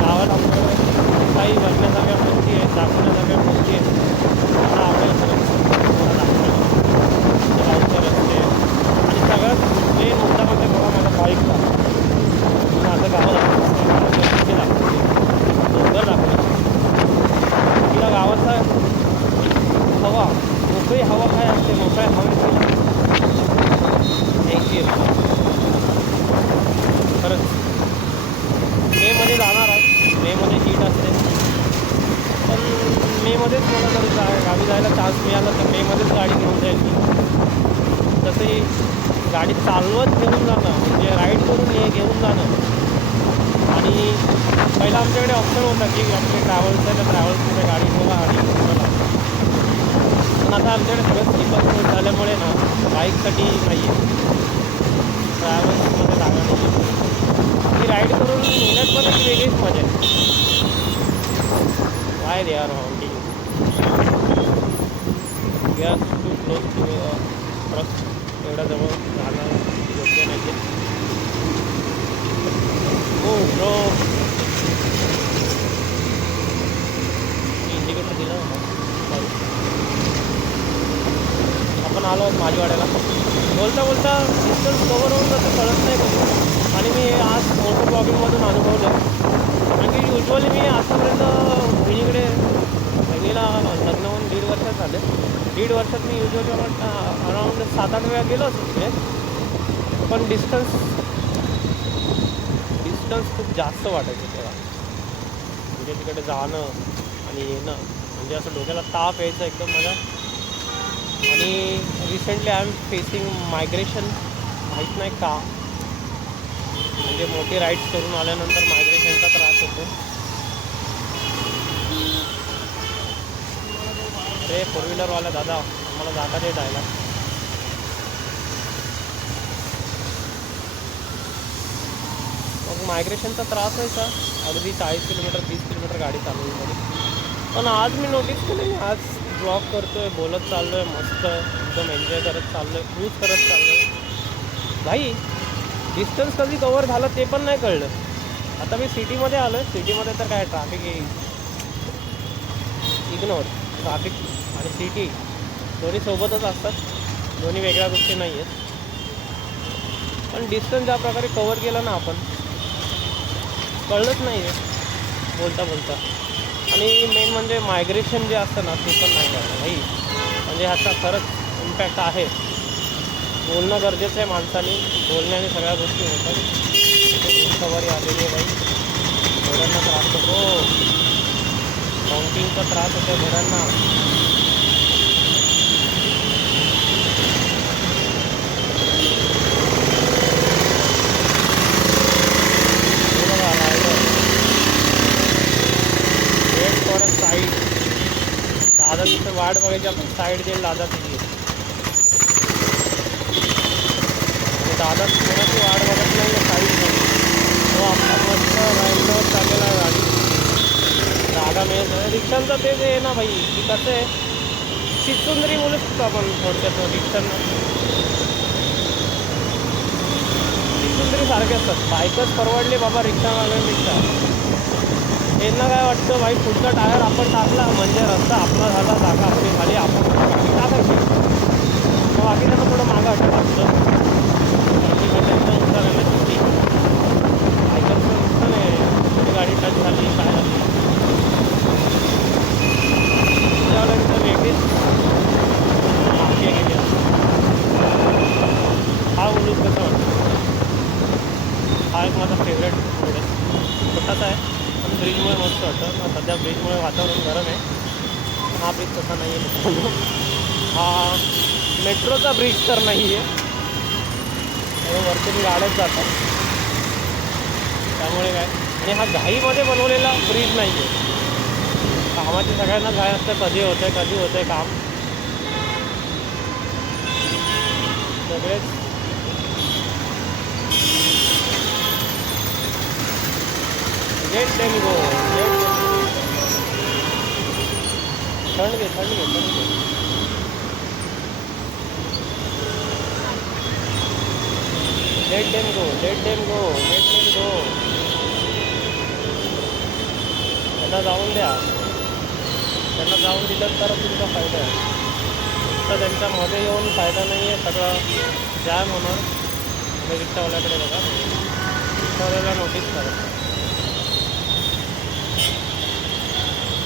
गावात आमच्याकडे काही बघण्यासारख्या गोष्टी आहेत, दाखवण्यासारख्या गोष्टी आहेत. मला आवडेल खरं मला दाखवायला. गावचे रस्ते आणि सगळ्यात मेन मुद्दा म्हणजे बघा माझ्या बाईकचा. मी आता गावात रस्ते दाखवते, डोंगर दाखवते. तिला गावाचा हवा, मोकळी हवा काय असते, मोकळ्या हवेची न्यायची आहे मला खरंच. मेमध्ये जाणार आहे, मेमध्ये हीट असते. पण मेमध्येच मला जर गावी जायला चान्स मिळाला तर मेमध्येच गाडी घेऊन जाईल मी. तसंही गाडी चालवत घेऊन जाणं म्हणजे राईड करून घेऊन जाणं. आणि पहिला आमच्याकडे ऑप्शन होता की आपले ट्रॅव्हल्स आहे तर ट्रॅव्हल्समध्ये गाडी ठेवा आणि चला. पण आता आमच्याकडे सगळं स्लीपर झाल्यामुळे ना बाईकसाठी नाही आहे, ट्रॅव्हल्समध्ये जागा नाही. ही राईड करून नेण्यात पण एक वेगळीच मजा आहे. Why they are haunting gas too close to truck. एवढ्या जवळ जाणं योग्य नाही आहे. हो ब्रो, इंडिकेटर दिलं सॉरी. आपण आलो आहोत माझीवाड्याला. बोलता बोलता डिस्टन्स कवर होऊन जातं कळत नाही कधी. आणि मी आज मोटर ब्लॉगिंगमधून अनुभवलं. कारण की युजली मी आतापर्यंत बहिणीला लग्न होऊन 1.5 वर्षात झाले. 1.5 वर्षात मी युजली अराऊंड 7-8 वेळा गेलो असतो तिकडे. पण डिस्टन्स खूप जास्त वाटायचं तेव्हा. म्हणजे तिकडे जाणं आणि येणं म्हणजे असं डोक्याला ताप यायचं एकदम मला. आणि recently I am facing migration. माहीत नाही का, म्हणजे मोठी राईड्स करून आल्यानंतर मायग्रेशनचा त्रास होतो. ते 4 व्हीलरवाला दादा मला जागा दे जायला. मग मायग्रेशनचा त्रास व्हायचा अगदी 40 किलोमीटर 30 किलोमीटर गाडी चालवली. पण आज मी नोटीस केलं, मी आज ब्लॉग करतो आहे, बोलत चाललो आहे, मस्त एकदम एन्जॉय करत चाललो आहे, क्रूज करत चाललो आहे. भाई डिस्टन्स कधी कवर झालं ते पण नाही कळलं. आता मी सिटीमध्ये आलो आहे, सिटीमध्ये तर काय ट्रॅफिक येईल, इग्नोर. ट्रॅफिक आणि सिटी दोन्ही सोबतच असतात, दोन्ही वेगळ्या गोष्टी नाही आहेत. पण डिस्टन्स ज्या प्रकारे कवर केलं ना आपण, कळलंच नाही आहे बोलता बोलता. आणि मेन म्हणजे मायग्रेशन जे असतं ना ते पण नाही कळलं भाई. म्हणजे ह्याचा खरंच इम्पॅक्ट आहे. बोलणं गरजेचं आहे माणसाने, बोलण्याने सगळ्या गोष्टी होतात. सवारी आलेली आहे बाई, घोड्यांना त्रास होतो, काउंटिंगचा त्रास होतो घोड्यांना. Wait for a side. दादा तिथं वाट बघायची, आपण साईड देईल दादा तिची. आणि दादा कोणाची वाट बघत नाही आहे साईड नाही. तो आपला मस्त राईडवर चाललेला आहे गाडी. जागा मिळत आहे. रिक्षांचं तेच आहे ना भाई, की कसं आहे, चिचुंदरी बोलू शकतो आपण थोडक्यात रिक्षांना. चिचुंदरी सारखे असतात. बाईकच परवडले बाबा रिक्षावाल्यांपेक्षा. यांना काय वाटतं भाई, पुढचा टायर आपण टाकला म्हणजे रस्ता आपला झाला, जागा आपली झाली, आपण गाडी टाकायची. मग बाकी त्यांना थोडं मागं हटत असतं. त्यांचं नुकसान आहे ना शेवटी. बायकरचं नुकसान आहे, थोडी गाडी टच झाली काय झाली. त्यावेळेला वेगळीच माफिया गेली असते. हा उलूक कसं वाटतं, हा एक माझा फेवरेट रोड आहे. छोटासा आहे पण ब्रिजमुळे मस्त वाटतं. सध्या ब्रिजमुळे वातावरण गरम आहे. हा ब्रिज तसा नाही आहे मित्रांनो, हा मेट्रोचा ब्रिज तर नाही आहे. वरतून गाड्याच जातात त्यामुळे काय. आणि हा घाईमध्ये बनवलेला ब्रिज नाही आहे. कामाची सगळ्यांना घाई असतं, कधी होतं आहे काम. सगळेच लेट देम गो, थंड घे. लेट देम गो. त्यांना जाऊन द्या. त्यांना जाऊन दिलं तर तुमचा फायदा आहे. तर त्यांच्यामध्ये येऊन फायदा नाही आहे, सगळं जॅम होणार. आणि रिक्षावाल्याकडे बघा, रिक्षावाल्याला नोटीस करा.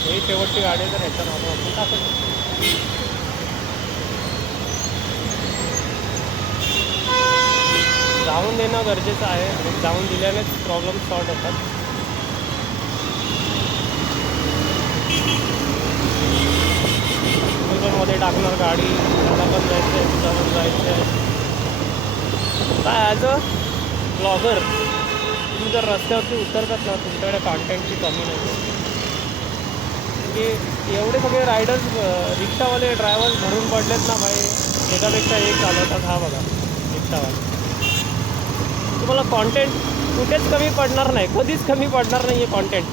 ही शेवटची गाडी तर ह्याच्या नावावर आपण टाकत. जाऊन देणं गरजेचं आहे आणि जाऊन दिल्यानेच प्रॉब्लेम सॉल्व होतात. मध्ये टाकणार गाडी, त्याला पण जायचं आहे, तुझा पण जायचं आहे. काय ॲज अ ब्लॉगर तुम्ही जर रस्त्यावरती उतरतात ना, तुमच्याकडे कॉन्टेंटची कमी नाही. की एवढे सगळे रायडर्स, रिक्षावाले ड्रायव्हर्स भरून पडलेत ना भाई, एकापेक्षा एक चालवतात. हा बघा रिक्षावाले, तुम्हाला कॉन्टेंट कुठेच कमी पडणार नाही, कधीच कमी पडणार नाही आहे कॉन्टेंट.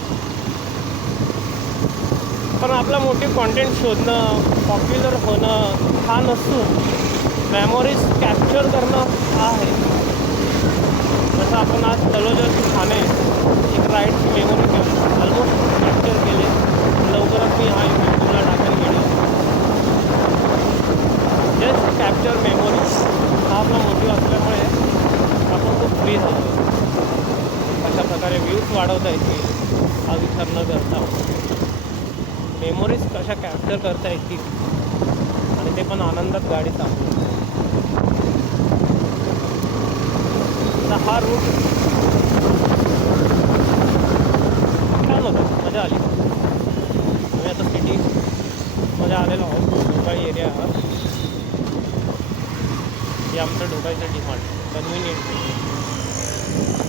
पण आपला मोटिव्ह कॉन्टेंट शोधणं, पॉप्युलर होणं हा नसून मेमोरीज कॅप्चर करणं हा आहे. जसं आपण आज तलोजा ठाणे एक राईडची मेमोरी घेऊन ऑलमोस्ट कॅप्चर केले. लवकरच मी हा यूट्यूबला टाकेल व्हिडिओ. जस्ट कॅप्चर मेमोरीज हा आपला मोटिव्ह असल्यामुळे आपण खूप फ्री झालो. अशा प्रकारे व्ह्यूज वाढवता येतील हा विचार न करता मेमोरीज कशा कॅप्चर करता येतील, आणि ते पण आनंदात गाडी चालवली. तर हा रूट छान होता, मजा आली. आम्ही आता सिटीमध्ये आलेलो आहोत. ढोकाळी एरिया हा, हे आमचं ढोकाळीचं डिमांड कन्व्हिनियंट.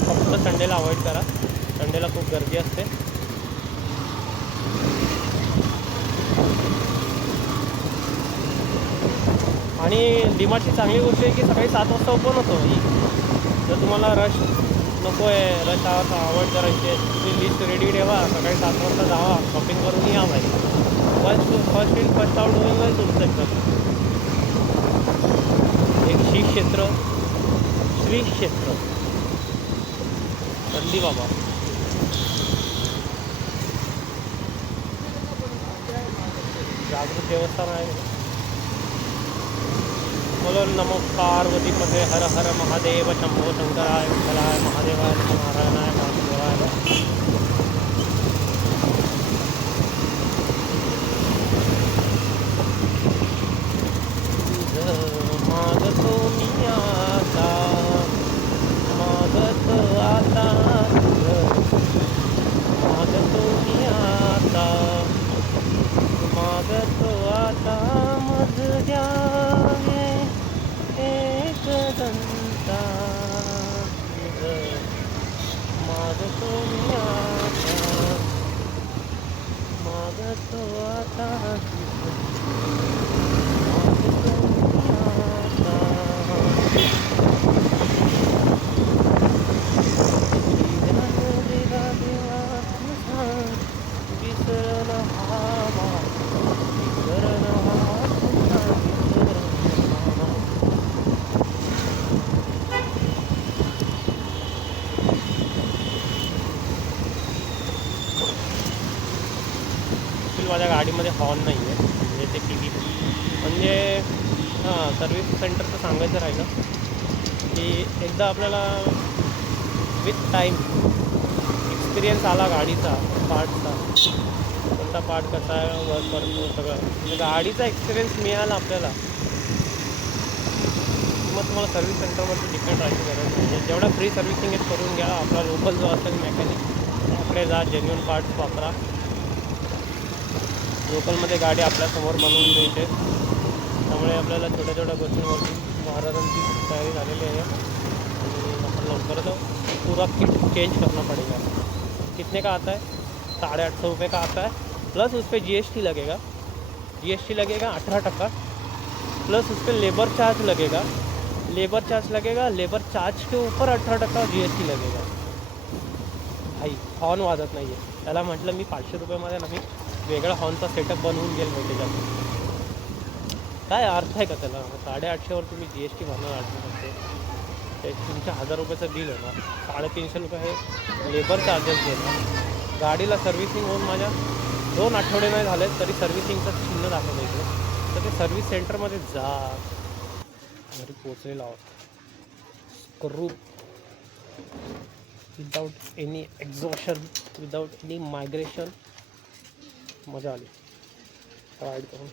फक्त संडेला अवॉइड करा, संडेला खूप गर्दी असते. आणि डीमार्टची चांगली गोष्ट आहे की सकाळी 7 वाजता ओपन होतो ही. जर तुम्हाला रश नको आहे, रश अवॉइड करायची आहे, तुम्ही लिस्ट रेडी ठेवा, सकाळी 7 वाजता जावा, शॉपिंग करून या भाई. फर्स्ट इन फर्स्ट आउट होईल तुमचं एकदम. एक श्री क्षेत्र नंदी बाबा. जागृत देवस्थान आहे. बोलो नमो पार्वती पते हर हर महादेव शंभो शंकराय विठ्ठलाय महादेवाय नारायणाय वासुदेवाय. मागतो मी आता, मागतो आता, मागतो मी आता, मागतो आता मज द्यावे एक दंता. मागतो मी आता, मागतो आता, माझ्या गाडीमध्ये हॉर्न नाही आहे म्हणजे ते टी व्ही म्हणजे सर्व्हिस सेंटरचं सांगायचं राहिलं की एकदा आपल्याला विथ टाईम एक्सपिरियन्स आला गाडीचा पार्टचा, कोणता पार्ट कसा आहे वर्क करतो सगळं, म्हणजे गाडीचा एक्सपिरियन्स मिळाला आपल्याला, मग तुम्हाला सर्व्हिस सेंटरवरती डिपेंड राहायची गरज नाही. जेवढा फ्री सर्व्हिसिंग आहे करून घ्या. आपला लोकल जो असेल मेकॅनिक त्याकडे जा, जेन्युइन पार्ट्स वापरा. लोकलमध्ये गाडी आपल्यासमोर बनवून मिळते, त्यामुळे आपल्याला छोट्या छोट्या गोष्टींवरती महाराजांची तयारी झालेली आहे. आणि आपण लवकरच पूरा किट चेंज करना पड़ेगा. कितने का आता है? 850 रुपये का आता है, प्लस उस पर GST लगेगा. GST लगेगा 18%, प्लस उस पर लेबर चार्ज लगेगा. लेबर चार्ज के ऊपर 18% GST लगेगा. भाई हॉर्न वाजत नाही आहे. त्याला म्हटलं मी 500 रुपयामध्ये ना मी वेगळा हॉर्नचा सेटअप बनवून गेल माहिती का. काय अर्थ आहे का त्याला? 850वर तुम्ही GST भरणार 800%, ते तुमच्या 1000 रुपयाचं बिल होणार. 350 रुपये हे लेबर चार्जेस देणार. गाडीला सर्व्हिसिंग होऊन माझ्या 2 आठवडे नाही झाले तरी सर्व्हिसिंगचं चिन्ह दाखवलं इकडे. तर ते सर्व्हिस सेंटरमध्ये जा. घरी पोचलेला आहोत. Screw without any exhaustion, without any migration. मजा आली राईड करून.